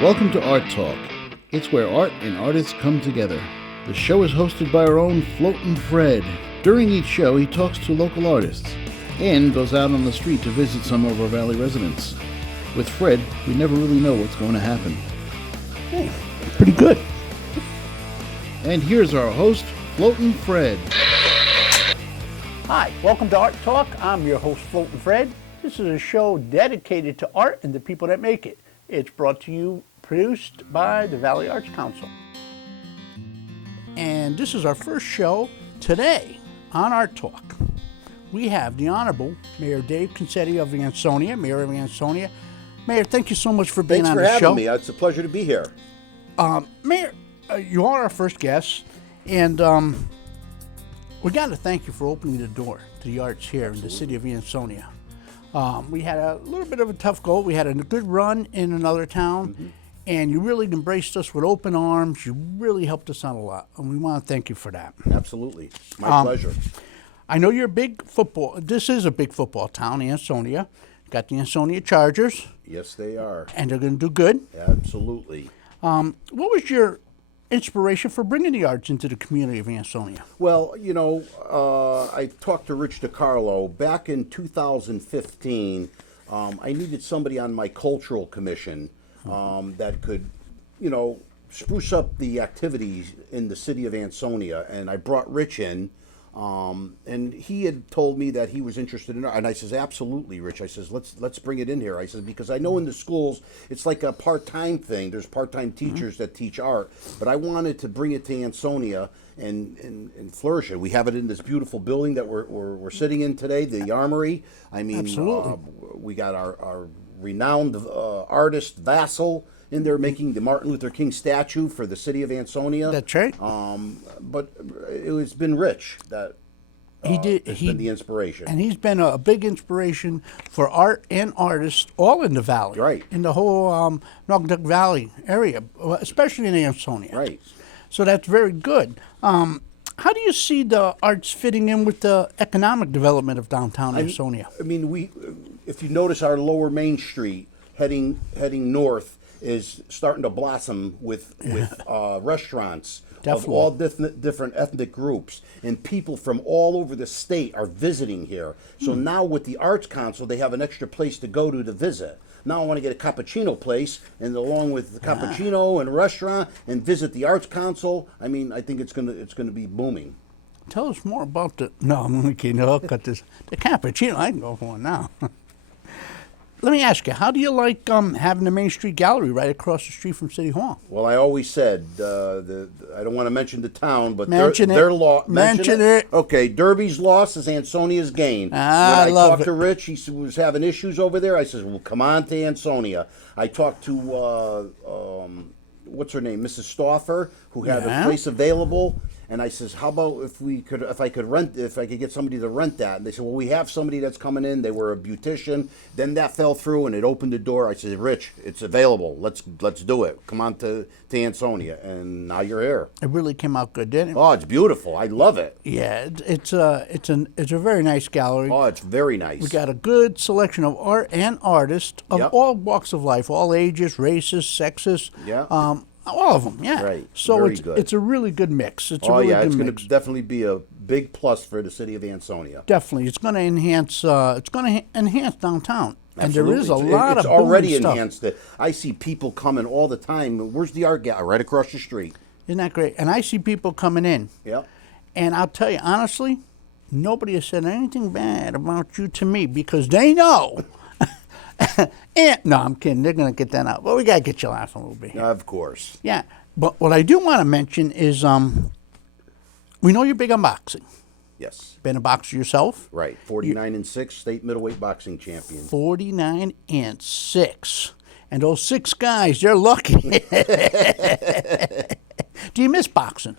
Welcome to Art Talk. It's where art and artists come together. The show is hosted by our own Floatin Fred. During each show, he talks to local artists and goes out on the street to visit some of our Valley residents. With Fred, we never really know what's going to happen. Hey, pretty good. And here's our host, Floatin Fred. Hi, welcome to Art Talk. I'm your host, Floatin Fred. This is a show dedicated to art and the people that make it. It's brought to you, produced by the Valley Arts Council. And this is our first show today on Art Talk. We have the Honorable Mayor Dave Concetti of Ansonia, Mayor of Ansonia. Mayor, thank you so much for being on the show. Thanks for having me. It's a pleasure to be here. Mayor, you are our first guest, and we got to thank you for opening the door to the arts here in the city of Ansonia. We had a little bit of a tough go. We had a good run in another town, and you really embraced us with open arms. You really helped us out a lot, and we want to thank you for that. Absolutely. My pleasure. I know you're a big football. This is a big football town, Ansonia. Got the Ansonia Chargers. Yes, they are. And they're going to do good. Absolutely. What was your inspiration for bringing the arts into the community of Ansonia? Well, I talked to Rich DiCarlo back in 2015. I needed somebody on my cultural commission that could, spruce up the activities in the city of Ansonia. And I brought Rich in. And he had told me that he was interested in art, and I says, absolutely, Rich. I says, let's bring it in here. I says, because I know in the schools it's like a part-time thing. There's part-time teachers that teach art, but I wanted to bring it to Ansonia and flourish it. We have it in this beautiful building that we're sitting in today, the Armory. I mean, absolutely. We got our renowned artist Vassal in there making the Martin Luther King statue for the city of Ansonia. That's right. But it's been Rich that has been the inspiration. And he's been a big inspiration for art and artists all in the valley. Right. In the whole Naugatuck Valley area, especially in Ansonia. Right. So that's very good. How do you see the arts fitting in with the economic development of downtown Ansonia? I mean, if you notice our lower Main Street heading north is starting to blossom with restaurants Definitely. of all different ethnic groups, and people from all over the state are visiting here. So now with the Arts Council, they have an extra place to go to visit. Now I want to get a cappuccino place, and along with the cappuccino and restaurant, and visit the Arts Council. I mean, I think it's gonna be booming. Tell us more about the. No, I'm only kidding. I'll cut this. The cappuccino, I can go for one now. Let me ask you, how do you like having the Main Street Gallery right across the street from City Hall? Well, I always said, I don't want to mention the town, but mention it. Okay, Derby's loss is Ansonia's gain. When I talked to Rich, he was having issues over there. I said, well, come on to Ansonia. I talked to, what's her name, Mrs. Stauffer, who had a place available. And I says, how about if I could get somebody to rent that? And they said, well, we have somebody that's coming in. They were a beautician. Then that fell through, and it opened the door. I said, Rich, it's available. Let's do it. Come on to Ansonia, and now you're here. It really came out good, didn't it? Oh, it's beautiful. I love it. Yeah, it's a very nice gallery. Oh, it's very nice. We got a good selection of art and artists of all walks of life, all ages, races, sexes. Yeah. All of them, yeah. Right. So Very it's good. It's a really good mix. It's going to definitely be a big plus for the city of Ansonia. Definitely, it's going to enhance. Enhance downtown, Absolutely. and there is a lot of it's already stuff. enhanced it. I see people coming all the time. Where's the art gallery? Right across the street. Isn't that great? And I see people coming in. Yeah. And I'll tell you honestly, nobody has said anything bad about you to me because they know. And, no, I'm kidding. They're going to get that out. But we got to get you laughing a little bit here. Of course. Yeah. But what I do want to mention is we know you're big on boxing. Yes. Been a boxer yourself? Right. 49-6 state middleweight boxing champion. 49-6. And those 6 guys, they're lucky. Do you miss boxing?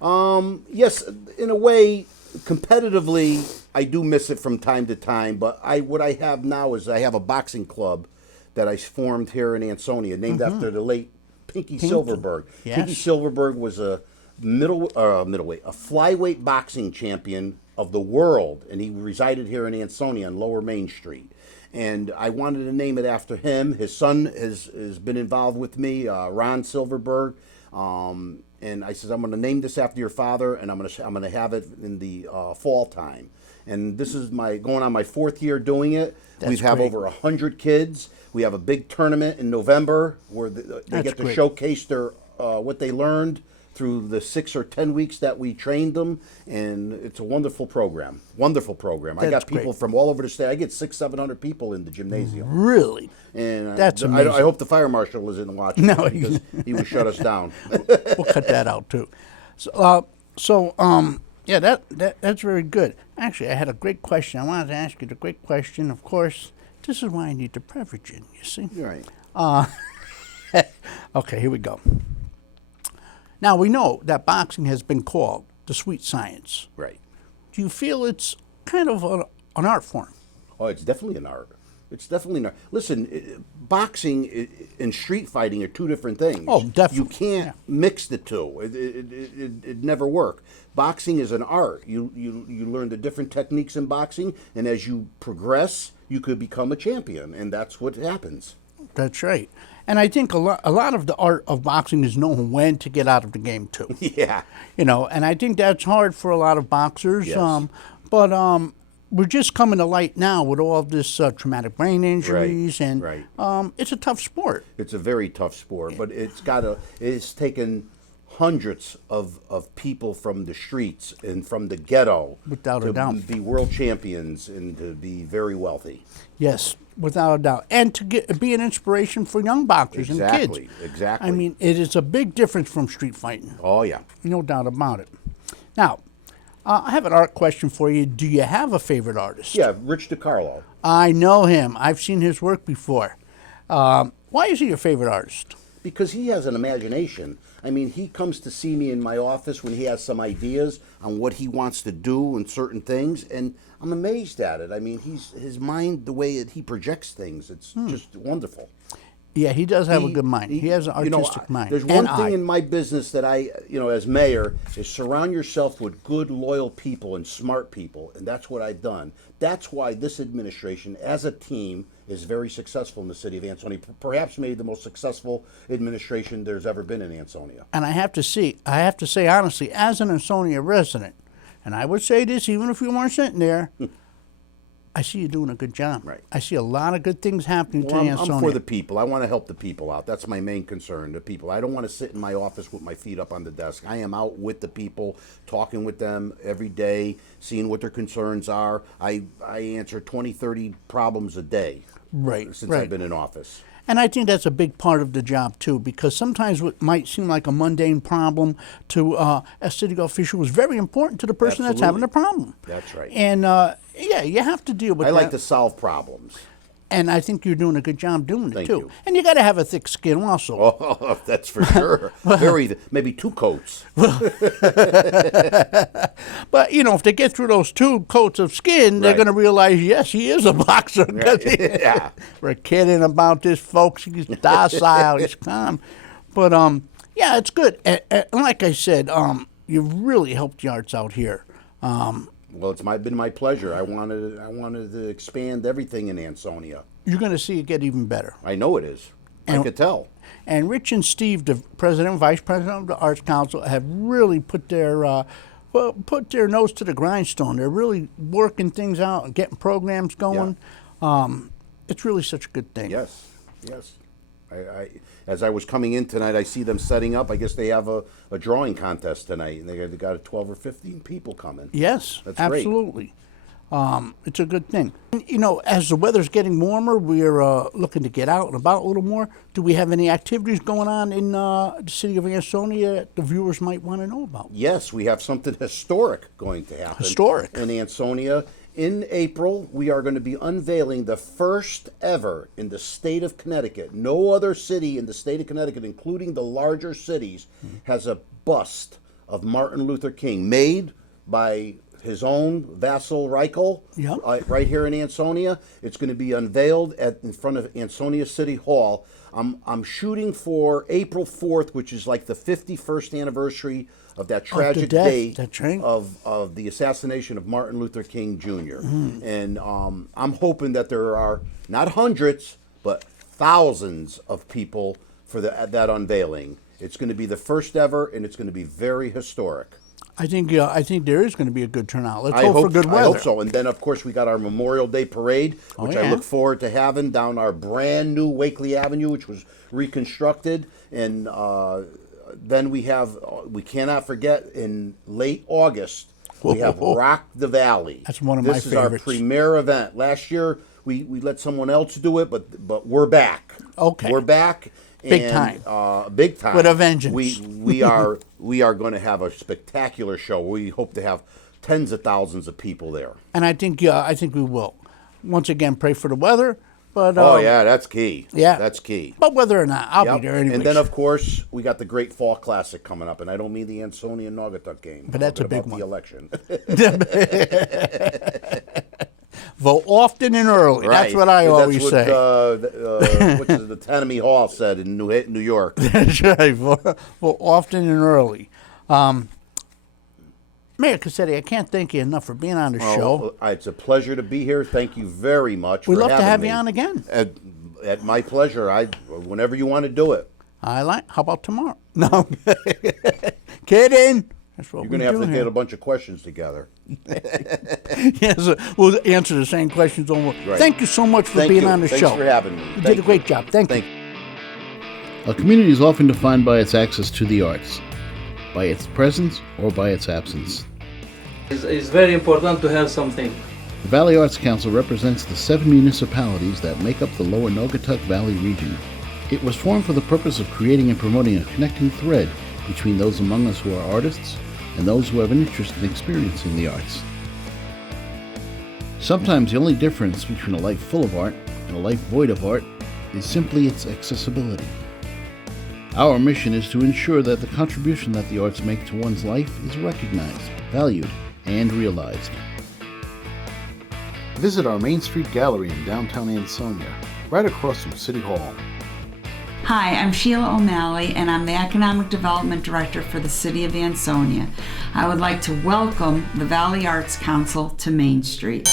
Yes, in a way, competitively, I do miss it from time to time. But what I have now is I have a boxing club that I formed here in Ansonia, named after the late Pinky Silverberg. Yes. Pinky Silverberg was a middleweight, a flyweight boxing champion of the world, and he resided here in Ansonia on Lower Main Street. And I wanted to name it after him. His son has been involved with me, Ron Silverberg. And I says, I'm going to name this after your father, and I'm going to have it in the fall time. And this is going on my 4th year doing it. We have great. over 100 kids. We have a big tournament in November where they get to great. showcase their what they learned through the 6 or 10 weeks that we trained them, and it's a wonderful program. Wonderful program. I got people great. from all over the state. I get 600-700 people in the gymnasium. Really? And That's I amazing. hope the fire marshal isn't watching No, because he would shut us down. We'll cut that out too. Yeah, that's very good. Actually, I had a great question. I wanted to ask you the great question. Of course, this is why I need the beverage in. You see? You're right. Okay, here we go. Now we know that boxing has been called the sweet science. Right. Do you feel it's kind of an art form? Oh, it's definitely an art. It's definitely an art. Listen, boxing and street fighting are two different things. Oh, definitely. You can't mix the two. It never work. Boxing is an art. You learn the different techniques in boxing, and as you progress, you could become a champion, and that's what happens. That's right. And I think a lot of the art of boxing is knowing when to get out of the game too. Yeah. You know, and I think that's hard for a lot of boxers. Yes. But we're just coming to light now with all of this traumatic brain injuries, and right. It's a tough sport. It's a very tough sport, but it's taken hundreds of people from the streets and from the ghetto Without a to doubt. be world champions and to be very wealthy. Yes, without a doubt, and to be an inspiration for young boxers and kids. Exactly. I mean, it is a big difference from street fighting. Oh yeah. No doubt about it. Now, I have an art question for you. Do you have a favorite artist? Yeah, Rich DiCarlo. I know him. I've seen his work before. Why is he your favorite artist? Because he has an imagination. I mean, he comes to see me in my office when he has some ideas on what he wants to do and certain things, and I'm amazed at it. I mean, his mind, the way that he projects things, it's just wonderful. Yeah, he does have a good mind. He has an artistic mind. There's one thing in my business that I, as mayor, is surround yourself with good, loyal people and smart people, and that's what I've done. That's why this administration, as a team, is very successful in the city of Ansonia. Perhaps maybe the most successful administration there's ever been in Ansonia. And I have to say honestly, as an Ansonia resident, and I would say this even if you weren't sitting there, I see you doing a good job. Right. I see a lot of good things happening to Well, Ansonia. I'm for the people. I want to help the people out. That's my main concern, the people. I don't want to sit in my office with my feet up on the desk. I am out with the people, talking with them every day, seeing what their concerns are. I answer 20, 30 problems a day since I've been in office. And I think that's a big part of the job, too, because sometimes what might seem like a mundane problem to a city official is very important to the person that's having the problem. That's right. And, you have to deal with that. I like to solve problems. And I think you're doing a good job doing it, Thank too. you. And you got to have a thick skin also. Oh, that's for sure. Maybe 2 coats. But, if they get through those 2 coats of skin, they're going to realize, yes, he is a boxer. Yeah. We're kidding about this, folks. He's docile, he's calm. But, yeah, it's good. And like I said, you've really helped the arts out here. Well, it's been my pleasure. I wanted to expand everything in Ansonia. You're going to see it get even better. I know it is. I could tell. And Rich and Steve, the president and vice president of the Arts Council, have really put their nose to the grindstone. They're really working things out and getting programs going. It's really such a good thing. Yes. As I was coming in tonight, I see them setting up. I guess they have a drawing contest tonight, and they got 12 or 15 people coming. Yes, That's great. absolutely. It's a good thing. As the weather's getting warmer, we're looking to get out and about a little more. Do we have any activities going on in the city of Ansonia that the viewers might want to know about? Yes, we have something historic going to happen. Historic? In Ansonia. In April, we are going to be unveiling the first ever in the state of Connecticut. No other city in the state of Connecticut, including the larger cities, has a bust of Martin Luther King made by his own Vassal Reichel, Yep. right here in Ansonia. It's going to be unveiled in front of Ansonia City Hall. I'm shooting for April 4th, which is like the 51st anniversary of that tragic death, day that's right. of the assassination of Martin Luther King Jr. And I'm hoping that there are not hundreds, but thousands of people for that unveiling. It's going to be the first ever, and it's going to be very historic. I think there is going to be a good turnout. Let's I hope hope for good weather. I hope so. And then, of course, we got our Memorial Day Parade, which I yeah. look forward to having down our brand new Wakely Avenue, which was reconstructed. And then we cannot forget, in late August, we have Rock the Valley. That's one of my favorites. This is our premier event. Last year, we let someone else do it, but we're back. Okay. We're back. Big And, time. Big time. With a vengeance. We are going to have a spectacular show. We hope to have tens of thousands of people there. And I think we will. Once again, pray for the weather. But Oh yeah, that's key. yeah, that's key. But whether or not, I'll Yep. be there anyway. And then, of course, we got the Great Fall Classic coming up, and I don't mean the Ansonia Naugatuck game. But that's I'm a big talking one. about the election. Vote often and early. That's Right. what I always That's say. what the Tammany Hall said in New York. That's right. Vote often and early. Mayor Cassetti, I can't thank you enough for being on the show. It's a pleasure to be here. Thank you very much. We'd for love to having have me. you on again. At my pleasure. Whenever you want to do it. How about tomorrow? No. Kidding. That's what You're going to have to here. get a bunch of questions together. Yes, we'll answer the same questions over. Right. Thank you so much for being on the Thanks show. for having me. You did a great job. Thank you. A community is often defined by its access to the arts, by its presence or by its absence. It's very important to have something. The Valley Arts Council represents the 7 municipalities that make up the lower Naugatuck Valley region. It was formed for the purpose of creating and promoting a connecting thread between those among us who are artists and those who have an interest in experiencing the arts. Sometimes the only difference between a life full of art and a life void of art is simply its accessibility. Our mission is to ensure that the contribution that the arts make to one's life is recognized, valued, and realized. Visit our Main Street Gallery in downtown Ansonia, right across from City Hall. Hi, I'm Sheila O'Malley, and I'm the Economic Development Director for the City of Ansonia. I would like to welcome the Valley Arts Council to Main Street.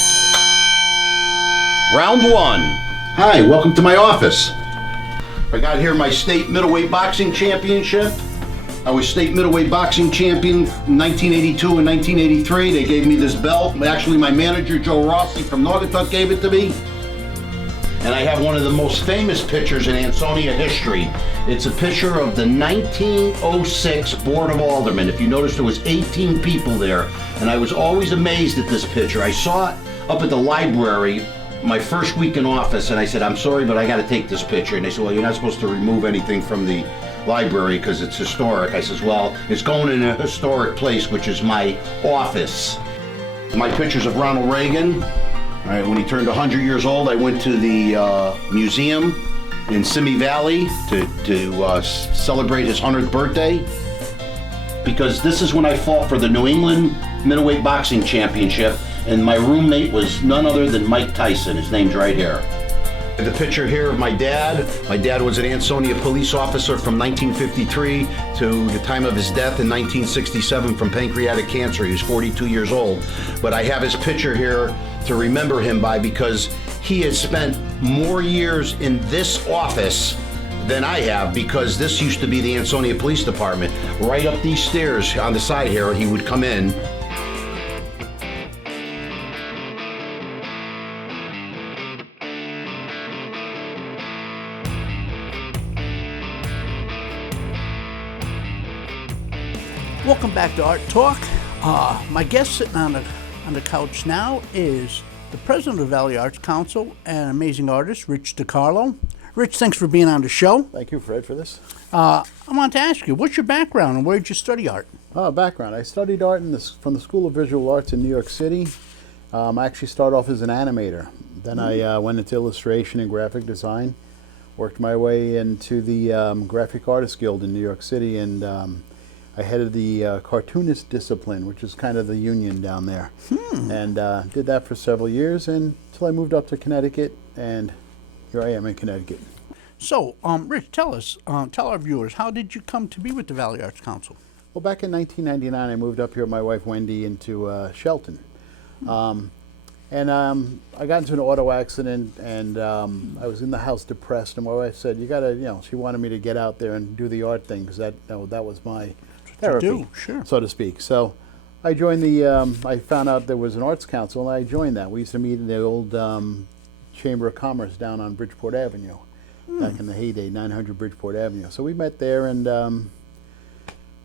Round 1. Hi, welcome to my office. I got here my state middleweight boxing championship. I was state middleweight boxing champion in 1982 and 1983. They gave me this belt. Actually, my manager, Joe Rossi from Naugatuck, gave it to me. And I have one of the most famous pictures in Ansonia history. It's a picture of the 1906 Board of Aldermen. If you notice, there was 18 people there, and I was always amazed at this picture. I saw it up at the library my first week in office, and I said, I'm sorry, but I got to take this picture. And they said, well, you're not supposed to remove anything from the library because it's historic. I says, well, it's going in a historic place, which is my office. My pictures of Ronald Reagan. All right, when he turned 100 years old, I went to the museum in Simi Valley to celebrate his 100th birthday, because this is when I fought for the New England Middleweight Boxing Championship, and my roommate was none other than Mike Tyson. His name's right here. The picture here of my dad. My dad was an Ansonia police officer from 1953 to the time of his death in 1967 from pancreatic cancer. He was 42 years old. But I have his picture here to remember him by, because he has spent more years in this office than I have, because this used to be the Ansonia Police Department. Right up these stairs on the side here, he would come in. Welcome back to Art Talk. My guest sitting on the couch now is the president of the Valley Arts Council and amazing artist, Rich DiCarlo. Rich, thanks for being on the show. Thank you, Fred, for this. I want to ask you, what's your background and where did you study art? Background. I studied art from the School of Visual Arts in New York City. I actually started off as an animator. Then I went into illustration and graphic design, worked my way into the Graphic Artists Guild in New York City, and I headed the cartoonist discipline, which is kind of the union down there, and did that for several years until I moved up to Connecticut, and here I am in Connecticut. So, Rich, tell our viewers, how did you come to be with the Valley Arts Council? Well, back in 1999, I moved up here with my wife Wendy into Shelton. I got into an auto accident, and I was in the house depressed. And my wife said, "You got to," she wanted me to get out there and do the art thing because that was my therapy, sure. so to speak. So I joined I found out there was an arts council, and I joined that. We used to meet in the old Chamber of Commerce down on Bridgeport Avenue, back in the heyday, 900 Bridgeport Avenue. So we met there, and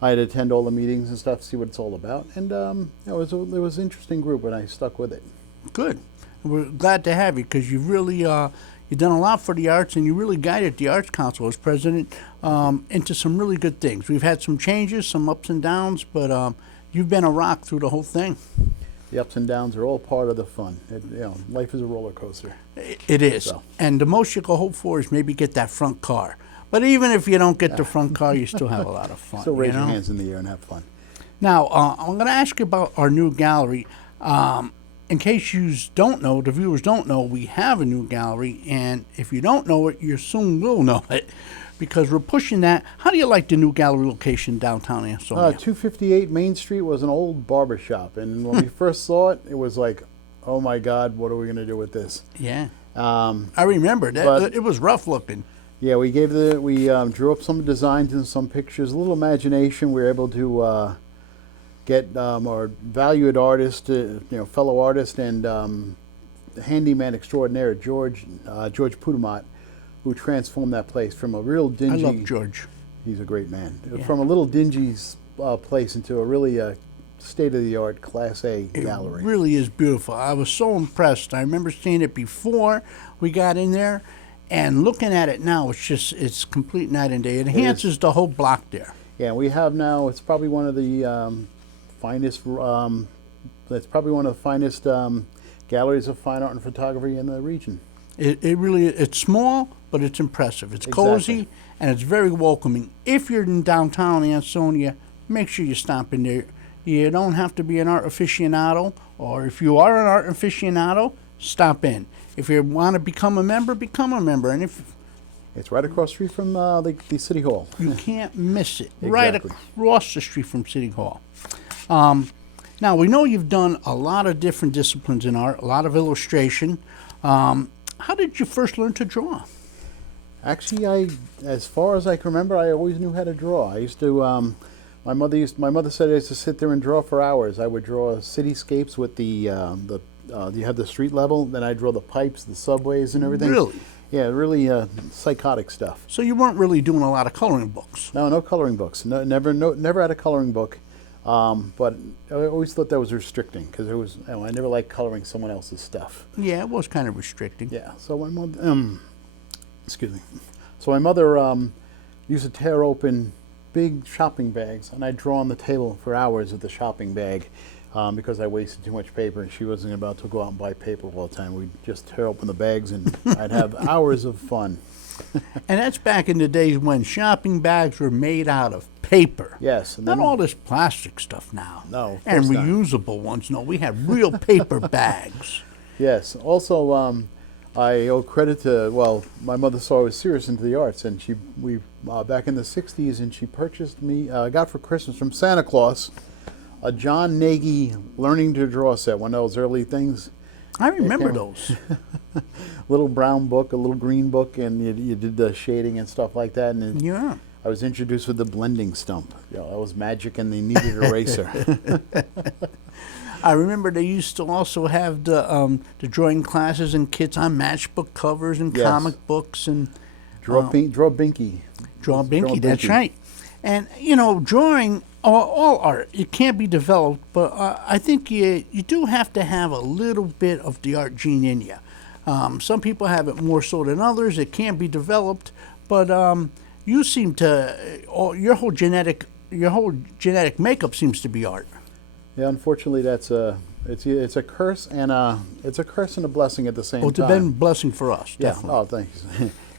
I had to attend all the meetings and stuff to see what it's all about. And it was an interesting group, and I stuck with it. Good. We're glad to have you because you've really you've done a lot for the arts, and you really guided the Arts Council as president into some really good things. We've had some changes, some ups and downs, but you've been a rock through the whole thing. The ups and downs are all part of the fun. Life is a roller coaster. It is. So. And the most you can hope for is maybe get that front car. But even if you don't get the front car, you still have a lot of fun. Still raise your hands in the air and have fun. Now, I'm going to ask you about our new gallery. In case you don't know, the viewers don't know, we have a new gallery. And if you don't know it, you soon will know it because we're pushing that. How do you like the new gallery location downtown Ansonia? 258 Main Street was an old barber shop. And when we first saw it, it was like, oh my God, what are we going to do with this? Yeah. I remember that. It was rough looking. Yeah, we drew up some designs and some pictures, a little imagination. We were able to get our valued artist, fellow artist and handyman extraordinaire, George Pudamat, who transformed that place from a real dingy... I love George. He's a great man. Yeah. From a little dingy place into a really state-of-the-art Class A gallery. It really is beautiful. I was so impressed. I remember seeing it before we got in there, and looking at it now, it's complete night and day. It enhances the whole block there. Yeah, we have now, it's probably one of the finest, it's probably one of the finest galleries of fine art and photography in the region. It really, it's small, but it's impressive. It's cozy, and it's very welcoming. If you're in downtown Ansonia, make sure you stop in there. You don't have to be an art aficionado, or if you are an art aficionado, stop in. If you want to become a member, become a member. And if it's right across the street from the City Hall. You can't miss it. Exactly. Right across the street from City Hall. Now, we know you've done a lot of different disciplines in art, a lot of illustration. How did you first learn to draw? Actually, as far as I can remember, I always knew how to draw. I used to, my mother said I used to sit there and draw for hours. I would draw cityscapes with you have the street level, then I draw the pipes, the subways and everything. Really? Yeah, really psychotic stuff. So you weren't really doing a lot of coloring books? No coloring books. Never had a coloring book. But I always thought that was restricting because I never liked coloring someone else's stuff. Yeah, it was kind of restricting. Yeah. So my mother, excuse me. So my mother used to tear open big shopping bags, and I'd draw on the table for hours with the shopping bag because I wasted too much paper, and she wasn't about to go out and buy paper all the time. We'd just tear open the bags, and I'd have hours of fun. And that's back in the days when shopping bags were made out of paper. Yes. Not all this plastic stuff now. No, of and course not. reusable ones. No, we had real paper bags. Yes. Also, I owe credit to, my mother saw I was serious into the arts, and we back in the 60s, and she purchased me, I got for Christmas from Santa Claus, a John Nagy Learning to Draw set, one of those early things. I remember those. Little brown book, a little green book, and you did the shading and stuff like that. And Yeah. I was introduced with the blending stump. That was magic, and they needed an eraser. I remember they used to also have the drawing classes and kits on matchbook covers and Yes. comic books and Draw Binky. Draw Binky. That's right. And drawing, all art, it can't be developed, but I think you do have to have a little bit of the art gene in you. Some people have it more so than others. It can be developed, but you seem to your whole genetic makeup seems to be art. Yeah, unfortunately, it's a curse and a blessing at the same time. It's been a blessing for us. Yeah. Definitely. Oh, thanks.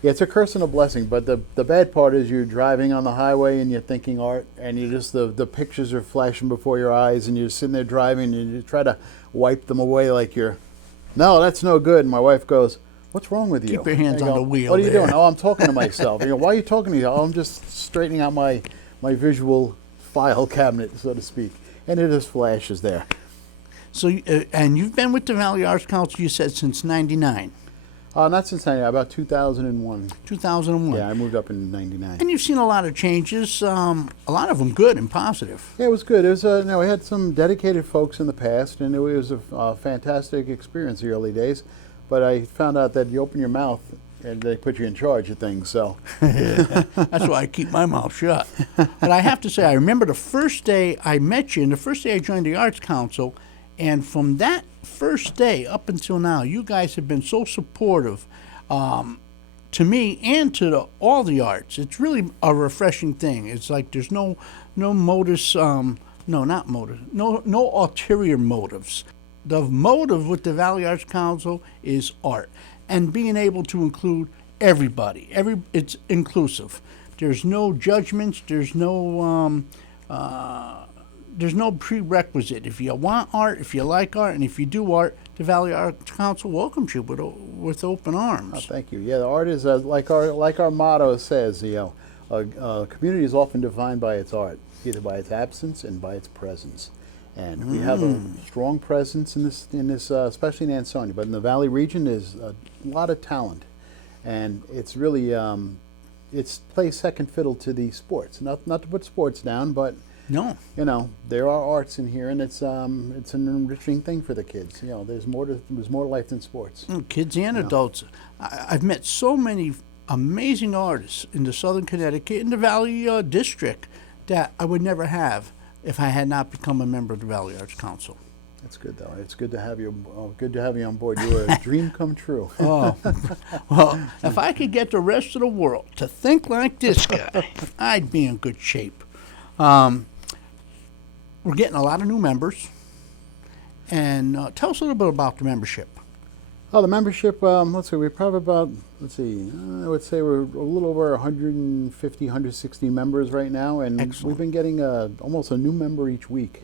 Yeah, it's a curse and a blessing, but the bad part is you're driving on the highway and you're thinking art, and you just the pictures are flashing before your eyes, and you're sitting there driving and you try to wipe them away like you're, no, that's no good. And my wife goes, "What's wrong with you?" Keep your hands And I on go, the wheel "What are you there." doing?" "Oh, I'm talking to myself." You know, "Why are you talking to me?" "Oh, I'm just straightening out my visual file cabinet, so to speak." And it just flashes there. So, and you've been with the Valley Arts Council, you said, since '99, Not since 99, about 2001. 2001. Yeah, I moved up in '99. And you've seen a lot of changes, a lot of them good and positive. Yeah, it was good. It was, we had some dedicated folks in the past, and it was a fantastic experience the early days. But I found out that you open your mouth and they put you in charge of things. So That's why I keep my mouth shut. But I have to say, I remember the first day I met you and the first day I joined the Arts Council, and from that first day up until now, you guys have been so supportive to me and to all the arts. It's really a refreshing thing. It's like there's no motives, no, not motives, no ulterior motives. The motive with the Valley Arts Council is art and being able to include everybody. It's inclusive. There's no judgments. There's no prerequisite. If you want art, if you like art, and if you do art, the Valley Arts Council welcomes you with open arms. oh, thank you. Yeah, the art is like our motto says. A community is often defined by its art, either by its absence and by its presence. And we have a strong presence in this, especially in Ansonia. But in the Valley region, there's a lot of talent, and it's really it's plays second fiddle to the sports. Not to put sports down, but No. there are arts in here, and it's an enriching thing for the kids. There's more to life than sports. Kids and adults. I've met so many amazing artists in the Southern Connecticut, in the Valley District, that I would never have if I had not become a member of the Valley Arts Council. That's good, though. It's good to have you. Good to have you on board. You were a dream come true. Oh, well, if I could get the rest of the world to think like this guy, I'd be in good shape. We're getting a lot of new members. And tell us a little bit about the membership. Oh, the membership, let's see, we're probably about, I would say we're a little over 150, 160 members right now, and Excellent. we've been getting almost a new member each week.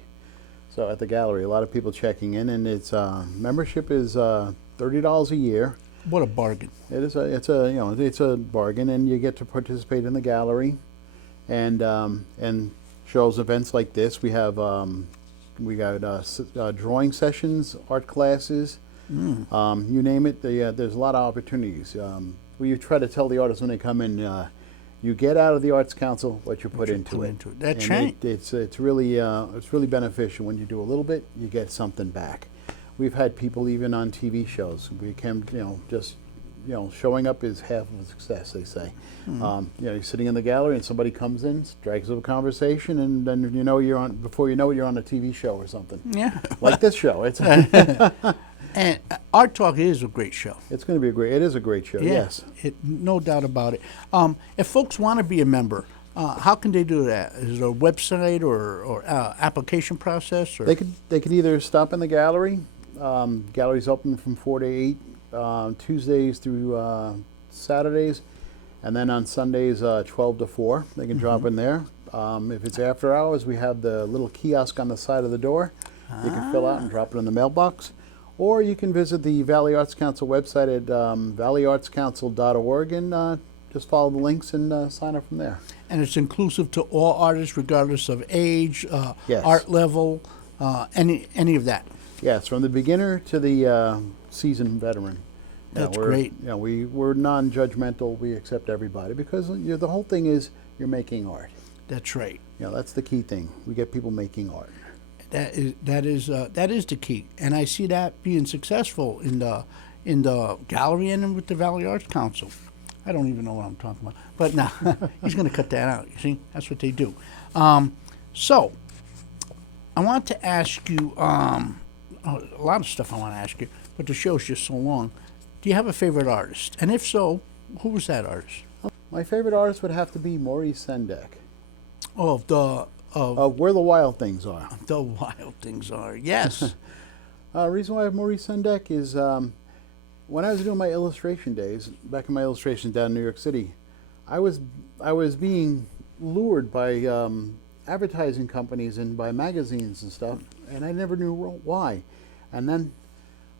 So at the gallery, a lot of people checking in, and its membership is $30 a year. What a bargain. It's a bargain, and you get to participate in the gallery, and shows, events like this. We have we got drawing sessions, art classes. You name it, there's a lot of opportunities. We try to tell the artists when they come in, you get out of the Arts Council what you put into it. That's And right. It's really beneficial. When you do a little bit, you get something back. We've had people even on TV shows. We can, showing up is half of a success, they say. You're sitting in the gallery and somebody comes in, drags up a conversation, and then before you know it, you're on a TV show or something. Yeah. Like this show. It's And Art Talk is a great show. It is a great show, yes. No doubt about it. If folks want to be a member, how can they do that? Is there a website or application process? Or? They could either stop in the gallery. Gallery's open from 4 to 8, Tuesdays through Saturdays, and then on Sundays 12 to 4. They can drop in there. If it's after hours, we have the little kiosk on the side of the door. You can fill out and drop it in the mailbox. Or you can visit the Valley Arts Council website at valleyartscouncil.org and just follow the links and sign up from there. And it's inclusive to all artists, regardless of age, Yes. art level, any of that. Yes, from the beginner to the seasoned veteran. That's great. We're non-judgmental. We accept everybody because the whole thing is you're making art. That's right. That's the key thing. We get people making art. That is the key, and I see that being successful in the gallery and with the Valley Arts Council. I don't even know what I'm talking about, but no, he's going to cut that out. You see, that's what they do. So, I want to ask you a lot of stuff. I want to ask you, but the show's just so long. Do you have a favorite artist? And if so, who was that artist? My favorite artist would have to be Maurice Sendak. Oh, Of Where the Wild Things Are. the Wild Things Are. Yes. Reason why I have Maurice Sendak is when I was doing my illustration days, back in my illustrations down in New York City, I was being lured by advertising companies and by magazines and stuff, and I never knew why. And then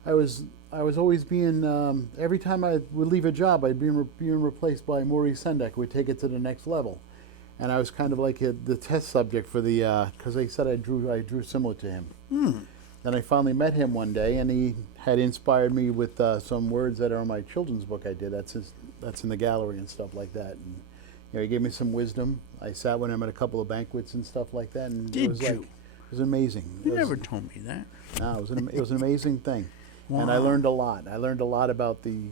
I was always being every time I would leave a job, I'd be being replaced by Maurice Sendak, who would take it to the next level. And I was kind of like the test subject for the because they said I drew similar to him. Then I finally met him one day, and he had inspired me with some words that are in my children's book I did. That's in the gallery and stuff like that. And he gave me some wisdom. I sat with him at a couple of banquets and stuff like that. And Did it was you? It was amazing. You never told me that. No, it was an amazing thing. And I learned a lot. I learned a lot about the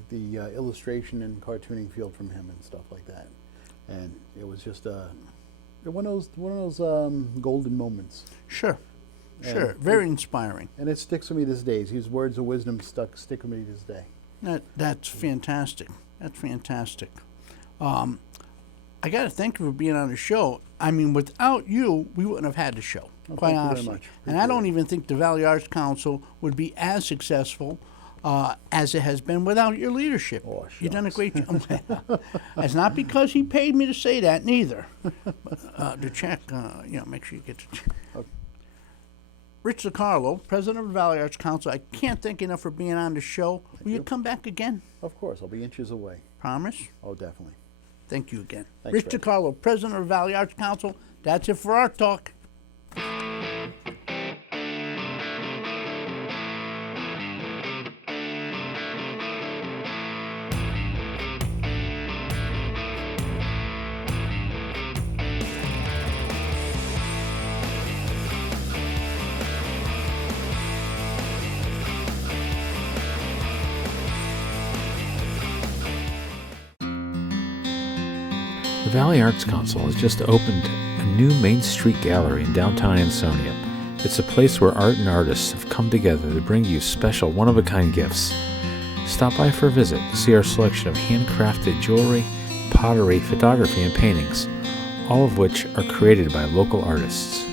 illustration and cartooning field from him and stuff like that. And it was just one of those golden moments. Sure. Very inspiring. And it sticks with me these days. His words of wisdom stick with me this day. That's fantastic. That's fantastic. I got to thank you for being on the show. I mean, without you, we wouldn't have had the show, quite thank you very honestly. much. And I don't even think the Valley Arts Council would be as successful as it has been without your leadership. Oh, You've done a shucks. great job. It's not because he paid me to say that, neither. The check, make sure you get the check. Okay. Rich DiCarlo, President of the Valley Arts Council, I can't thank you enough for being on the show. Will you come back again? Of course, I'll be inches away. Promise? Oh, definitely. Thank you again. Thanks, Rich Fred. DiCarlo, President of the Valley Arts Council. That's it for Art Talk. The Valley Arts Council has just opened a new Main Street gallery in downtown Ansonia. It's a place where art and artists have come together to bring you special one-of-a-kind gifts. Stop by for a visit to see our selection of handcrafted jewelry, pottery, photography, and paintings, all of which are created by local artists.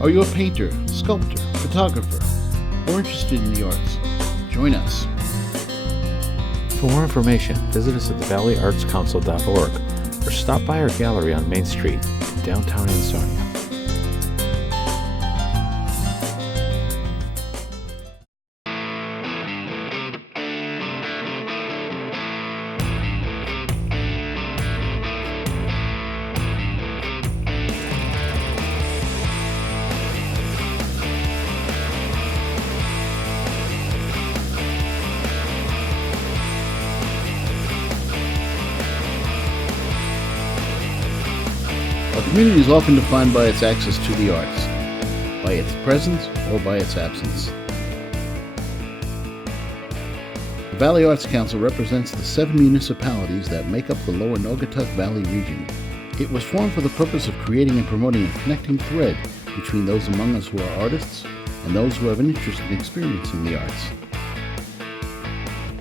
Are you a painter, sculptor, photographer, or interested in the arts? Join us. For more information, visit us at thevalleyartscouncil.org or stop by our gallery on Main Street in downtown Ansonia. Our community is often defined by its access to the arts, by its presence or by its absence. The Valley Arts Council represents the 7 municipalities that make up the lower Naugatuck Valley region. It was formed for the purpose of creating and promoting a connecting thread between those among us who are artists and those who have an interest in experiencing the arts.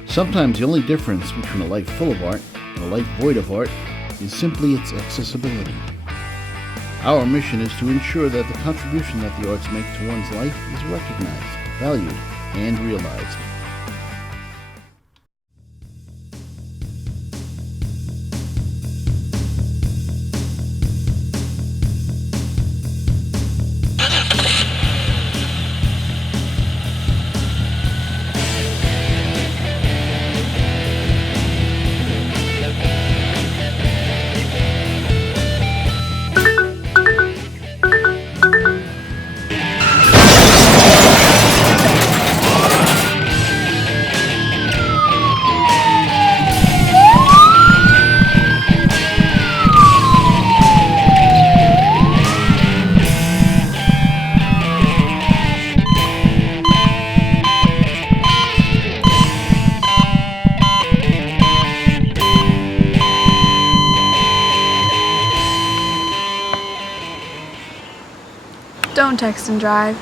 Sometimes the only difference between a life full of art and a life void of art is simply its accessibility. Our mission is to ensure that the contribution that the arts make to one's life is recognized, valued, and realized. Don't text and drive.